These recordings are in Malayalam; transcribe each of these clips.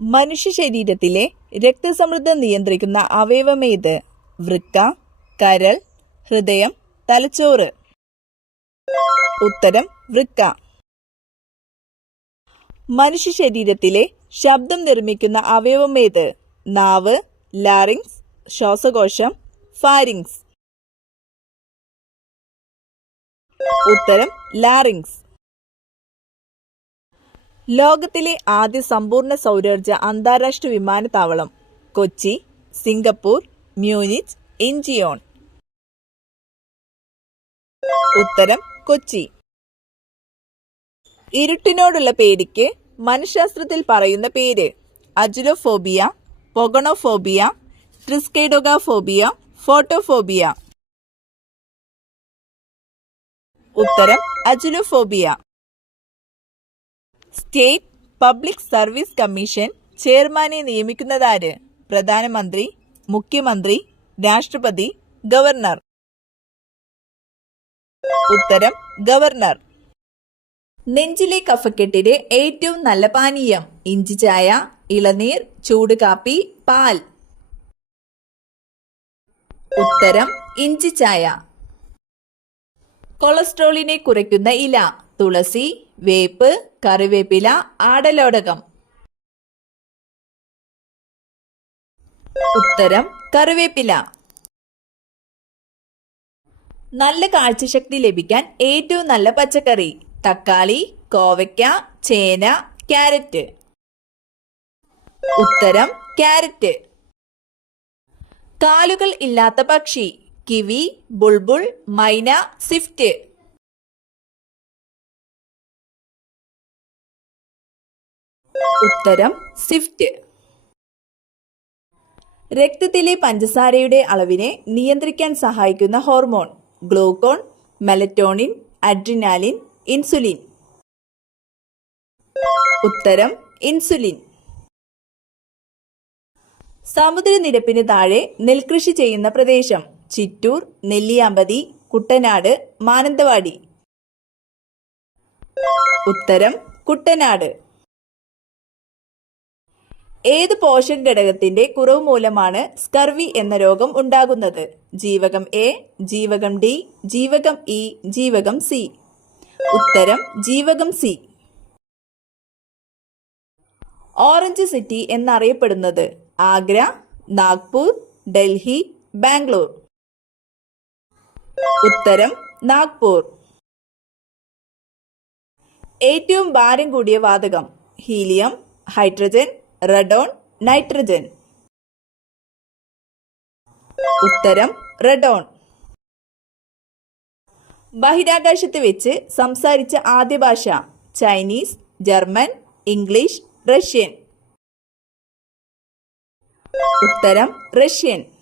മനുഷ്യ ശരീരത്തിലെ രക്തസമ്മർദ്ദം നിയന്ത്രിക്കുന്ന അവയവമേത്? വൃക്ക, കരൾ, ഹൃദയം, തലച്ചോറ്. ഉത്തരം വൃക്ക. മനുഷ്യ ശരീരത്തിലെ ശബ്ദം നിർമ്മിക്കുന്ന അവയവമേത്? നാവ്, ലാറിങ്സ്, ശ്വാസകോശം, ഫാരിങ്സ്. ഉത്തരം ലാറിങ്സ്. ലോകത്തിലെ ആദ്യ സമ്പൂർണ്ണ സൗരോർജ അന്താരാഷ്ട്ര വിമാനത്താവളം? Kochi, Singapore, Munich, Incheon. ഉത്തരം കൊച്ചി. ഇരുട്ടിനോടുള്ള പേടിക്ക് മനഃശാസ്ത്രത്തിൽ പറയുന്ന പേര്? Achluophobia, pogonophobia, triskaidekaphobia, photophobia. ഉത്തരം achluophobia. State public service commission ചെയർമാനെ നിയമിക്കുന്നതാര്? പ്രധാനമന്ത്രി, മുഖ്യമന്ത്രി, രാഷ്ട്രപതി, ഗവർണർ. ഉത്തരം ഗവർണർ. നെഞ്ചിലെ കഫക്കെട്ടിന് ഏറ്റവും നല്ല പാനീയം? ഇഞ്ചി ചായ, ഇളനീർ, ചൂട് കാപ്പി, പാൽ. ഉത്തരം ഇഞ്ചി ചായ. കൊളസ്ട്രോളിനെ കുറയ്ക്കുന്ന ഇല? തുളസി, വേപ്പ്, കറിവേപ്പില, ആടലോടകം. ഉത്തരം കറിവേപ്പില. നല്ല കാഴ്ചശക്തി ലഭിക്കാൻ ഏറ്റവും നല്ല പച്ചക്കറി? തക്കാളി, കോവയ്ക്ക, ചേന, ക്യാരറ്റ്. ഉത്തരം ക്യാരറ്റ്. കാലുകൾ ഇല്ലാത്ത പക്ഷി? കിവി, ബുൾബുൾ, മൈന, സ്വിഫ്റ്റ്. ഉത്തരം സ്വിഫ്റ്റ്. രക്തത്തിലെ പഞ്ചസാരയുടെ അളവിനെ നിയന്ത്രിക്കാൻ സഹായിക്കുന്ന hormone? Glucon, melatonin, adrenaline, insulin. ഉത്തരം ഇൻസുലിൻ. സമുദ്രനിരപ്പിന് താഴെ നെൽകൃഷി ചെയ്യുന്ന പ്രദേശം? ചിറ്റൂർ, നെല്ലിയാമ്പതി, കുട്ടനാട്, മാനന്തവാടി. ഉത്തരം കുട്ടനാട്. ഏത് പോഷക ഘടകത്തിന്റെ കുറവ് മൂലമാണ് സ്കർവി എന്ന രോഗം ഉണ്ടാകുന്നത്? ജീവകം എ, ജീവകം ഡി, ജീവകം ഇ, ജീവകം സി. ഉത്തരം ജീവകം സി. ഓറഞ്ച് സിറ്റി എന്നറിയപ്പെടുന്നത്? ആഗ്ര, നാഗ്പൂർ, ഡൽഹി, ബാംഗ്ലൂർ. ഉത്തരം നാഗ്പൂർ. ഏറ്റവും ഭാരം കൂടിയ വാതകം? Helium, hydrogen, radon, nitrogen. ഉത്തരം റഡോൺ. ബഹിരാകാശത്ത് വെച്ച് സംസാരിച്ച ആദ്യ ഭാഷ? Chinese, German, English, Russian. ഉത്തരം റഷ്യൻ.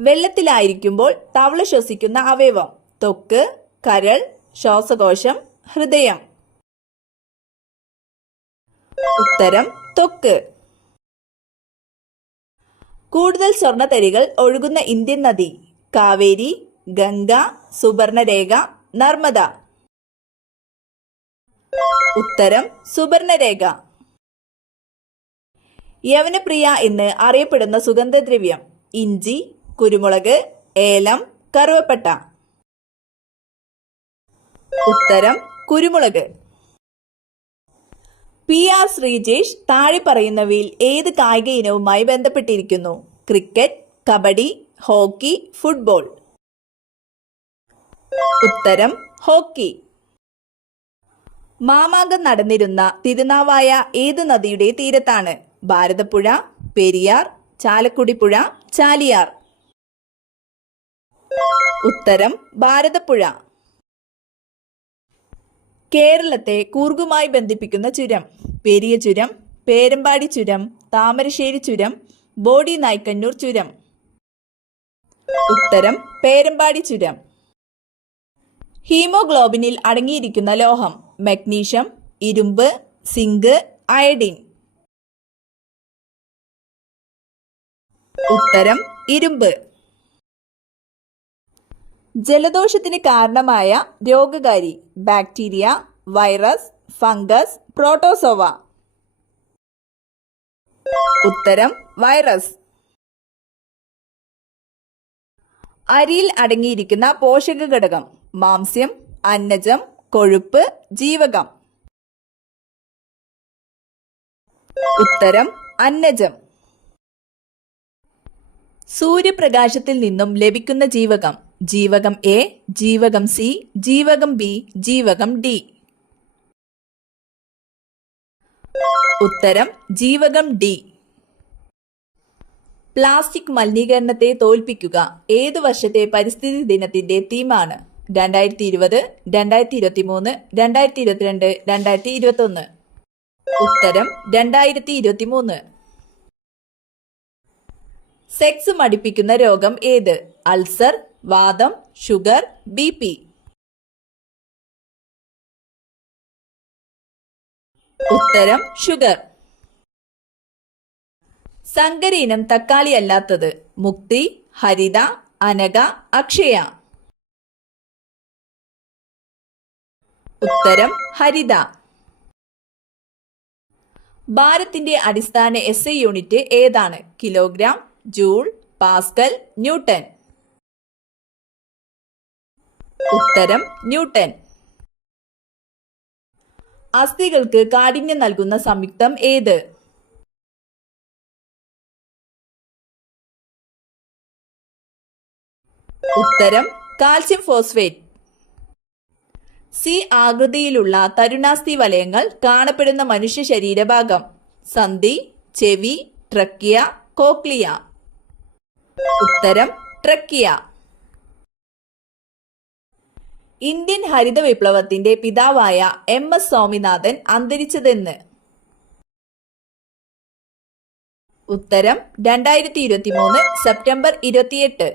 വെള്ളത്തിലായിരിക്കുമ്പോൾ തവള ശ്വസിക്കുന്ന അവയവം? ത്വക്ക്, കരൾ, ശ്വാസകോശം, ഹൃദയം. ഉത്തരം ത്വക്ക്. കൂടുതൽ സ്വർണ്ണത്തരികൾ ഒഴുകുന്ന ഇന്ത്യൻ നദി? കാവേരി, ഗംഗ, സുവർണരേഖ, നർമ്മദ. ഉത്തരം സുവർണരേഖ. യവനപ്രിയ എന്ന് അറിയപ്പെടുന്ന സുഗന്ധദ്രവ്യം? ഇഞ്ചി, കുരുമുളക്, ഏലം, കറുവപ്പട്ട. ഉത്തരം കുരുമുളക്. PR ശ്രീജേഷ് താഴെ പറയുന്നവയിൽ ഏത് കായിക ഇനവുമായി ബന്ധപ്പെട്ടിരിക്കുന്നു? Cricket, kabaddi, hockey, football. ഉത്തരം ഹോക്കി. മാമാങ്കം നടന്നിരുന്ന തിരുനാവായ ഏത് നദിയുടെ തീരത്താണ്? ഭാരതപ്പുഴ, പെരിയാർ, ചാലക്കുടിപ്പുഴ, ചാലിയാർ. ഉത്തരം ഭാരതപ്പുഴ. കേരളത്തെ കൂർഗുമായി ബന്ധിപ്പിക്കുന്ന ചുരം? പെരിയ ചുരം, പേരമ്പാടി ചുരം, താമരശ്ശേരി ചുരം, ബോഡി നായ്ക്കന്നൂർ ചുരം. ഉത്തരം പേരമ്പാടി ചുരം. ഹീമോഗ്ലോബിനിൽ അടങ്ങിയിരിക്കുന്ന ലോഹം? മഗ്നീഷ്യം, ഇരുമ്പ്, സിങ്ക്, അയഡിൻ. ഉത്തരം ഇരുമ്പ്. ജലദോഷത്തിന് കാരണമായ രോഗകാരി? Bacteria, virus, fungus, protozoa. ഉത്തരം വൈറസ്. അരിയിൽ അടങ്ങിയിരിക്കുന്ന പോഷക ഘടകം: മാംസ്യം, അന്നജം, കൊഴുപ്പ്, ജീവകം. ഉത്തരം അന്നജം. സൂര്യപ്രകാശത്തിൽ നിന്നും ലഭിക്കുന്ന ജീവകം: ജീവകം എ, ജീവകം സി, ജീവകം ബി, ജീവകം ഡി. ഉത്തരം ജീവകം ഡി. പ്ലാസ്റ്റിക് മലിനീകരണത്തെ തോൽപ്പിക്കുക ഏതു വർഷത്തെ പരിസ്ഥിതി ദിനത്തിന്റെ തീമാണ്? 2020, 2023, 2022, 2021. ഉത്തരം 2023. സെക്സ് മടിപ്പിക്കുന്ന രോഗം ഏത്? അൾസർ, വാതം, ഷുഗർ, BP. ഉത്തരം ഷുഗർ. സങ്കര ഇനം തക്കാളി അല്ലാത്തത്: മുക്തി, ഹരിത, അനക, അക്ഷയ. ഉത്തരം ഹരിത. ഭാരത്തിന്റെ അടിസ്ഥാന SI യൂണിറ്റ് ഏതാണ്? Kilogram, joule, Pascal, newton. ഉത്തരം ന്യൂട്ടൺ. അസ്ഥികൾക്ക് കാഠിന്യം നൽകുന്ന സംയുക്തം ഏത്? ഉത്തരം കാൽസ്യം ഫോസ്ഫേറ്റ്. സി ആകൃതിയിലുള്ള തരുണാസ്ഥി വലയങ്ങൾ കാണപ്പെടുന്ന മനുഷ്യ ശരീരഭാഗം: സന്ധി, ചെവി, ട്രക്കിയ, കോക്ലിയ. ഉത്തരം ട്രക്കിയ. ഇന്ത്യൻ ഹരിത വിപ്ലവത്തിന്റെ പിതാവായ MS സ്വാമിനാഥൻ അന്തരിച്ചതെന്ന്? ഉത്തരം 2023 സെപ്റ്റംബർ 28.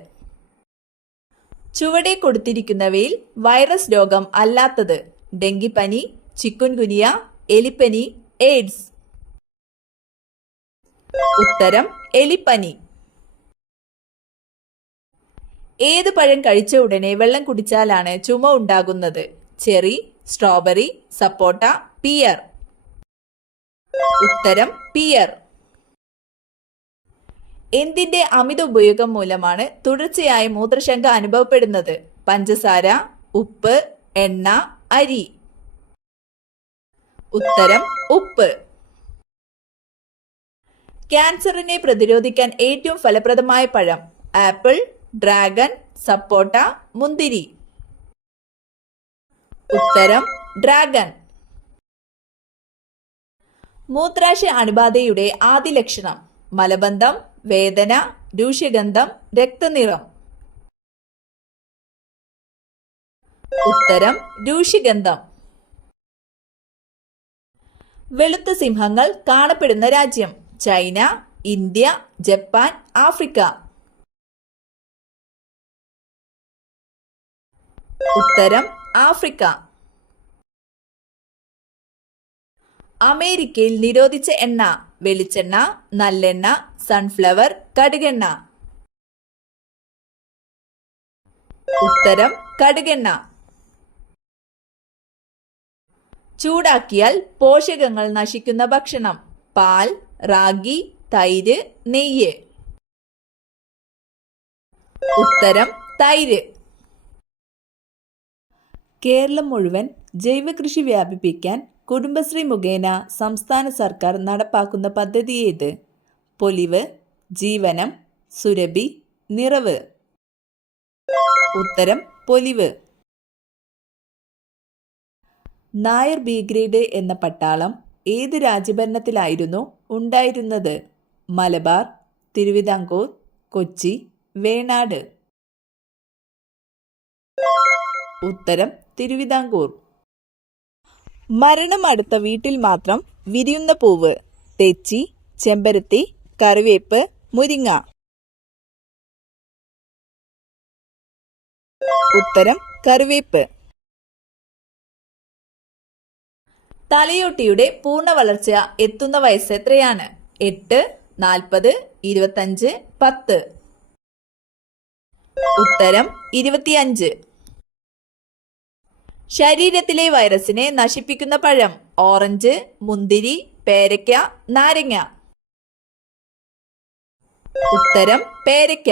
ചുവടെ കൊടുത്തിരിക്കുന്നവയിൽ വൈറസ് രോഗം അല്ലാത്തത്: ഡെങ്കിപ്പനി, ചിക്കുൻഗുനിയ, എലിപ്പനി, എയ്ഡ്സ്. ഉത്തരം എലിപ്പനി. ഏത് പഴം കഴിച്ച ഉടനെ വെള്ളം കുടിച്ചാലാണ് ചുമ ഉണ്ടാകുന്നത്? ചെറി, സ്ട്രോബെറി, സപ്പോട്ട, പിയർ. ഉത്തരം പിയർ. എന്തിന്റെ അമിത ഉപയോഗം മൂലമാണ് തുടർച്ചയായ മൂത്രശങ്ക അനുഭവപ്പെടുന്നത്? പഞ്ചസാര, ഉപ്പ്, എണ്ണ, അരി. ഉത്തരം ഉപ്പ്. ക്യാൻസറിനെ പ്രതിരോധിക്കാൻ ഏറ്റവും ഫലപ്രദമായ പഴം: ആപ്പിൾ, ഡ്രാഗൺ, സപ്പോട്ട, മുന്തിരി. ഉത്തരം ഡ്രാഗൺ. മൂത്രാശയ അണുബാധയുടെ ആദ്യ ലക്ഷണം: മലബന്ധം, വേദന, രൂക്ഷഗന്ധം, രക്തനിറം. ഉത്തരം രൂക്ഷഗന്ധം. വെളുത്ത സിംഹങ്ങൾ കാണപ്പെടുന്ന രാജ്യം: ചൈന, ഇന്ത്യ, ജപ്പാൻ, ആഫ്രിക്ക. ഉത്തരം ആഫ്രിക്ക. അമേരിക്കയിൽ നിരോധിച്ച എണ്ണ: വെളിച്ചെണ്ണ, നല്ലെണ്ണ, സൺഫ്ലവർ, കടുകെണ്ണ. ഉത്തരം കടുകെണ്ണ. ചൂടാക്കിയാൽ പോഷകങ്ങൾ നശിക്കുന്ന ഭക്ഷണം: പാൽ, റാഗി, തൈര്, നെയ്യ്. ഉത്തരം തൈര്. കേരളം മുഴുവൻ ജൈവകൃഷി വ്യാപിപ്പിക്കാൻ കുടുംബശ്രീ മുഖേന സംസ്ഥാന സർക്കാർ നടപ്പാക്കുന്ന പദ്ധതി ഏത്? പൊലിവ്, ജീവനം, സുരഭി, നിറവ്. ഉത്തരം പൊലിവ്. നായർ ബി ഗ്രേഡ് എന്ന പട്ടാളം ഏത് രാജഭരണത്തിലായിരുന്നു ഉണ്ടായിരുന്നത്? മലബാർ, തിരുവിതാംകൂർ, കൊച്ചി, വേണാട്. ഉത്തരം തിരുവിതാംകൂർ. മരണം അടുത്ത വീട്ടിൽ മാത്രം വിരിയുന്ന പൂവ്: തെച്ചി, ചെമ്പരത്തി, കറിവേപ്പ്, മുരിങ്ങ. ഉത്തരം കറിവേപ്പ്. തലയോട്ടിയുടെ പൂർണ്ണ വളർച്ച എത്തുന്ന വയസ്സ് എത്രയാണ്? 8, 40, 25, 10. ഉത്തരം 25. ശരീരത്തിലെ വൈറസിനെ നശിപ്പിക്കുന്ന പഴം: ഓറഞ്ച്, മുന്തിരി, പേരയ്ക്ക, നാരങ്ങ. ഉത്തരം പേരയ്ക്ക.